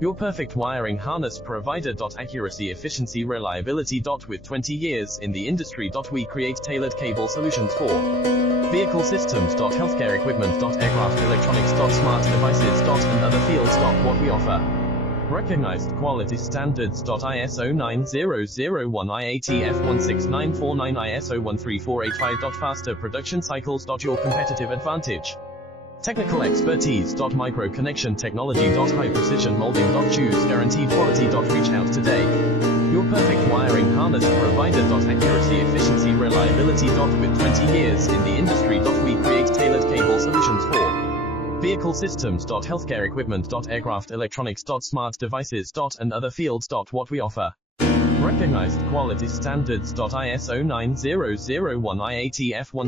Your perfect wiring harness provider. Accuracy, efficiency, reliability. With 20 years in the industry. We create tailored cable solutions for vehicle systems. Healthcare equipment. Aircraft electronics. Smart devices. And other fields. What we offer. Recognized quality standards. ISO 9001 IATF 16949 ISO 13485. Faster production cycles. Your competitive advantage. Technical expertise. Micro connection technology. High precision molding. Choose guaranteed quality. Reach out today. Your perfect wiring harness provider. Accuracy, efficiency, reliability. With 20 years in the industry. We create tailored cable solutions for vehicle systems. Healthcare equipment. Aircraft electronics. Smart devices. And other fields. What we offer. Recognized quality standards. ISO 9001 IATF 1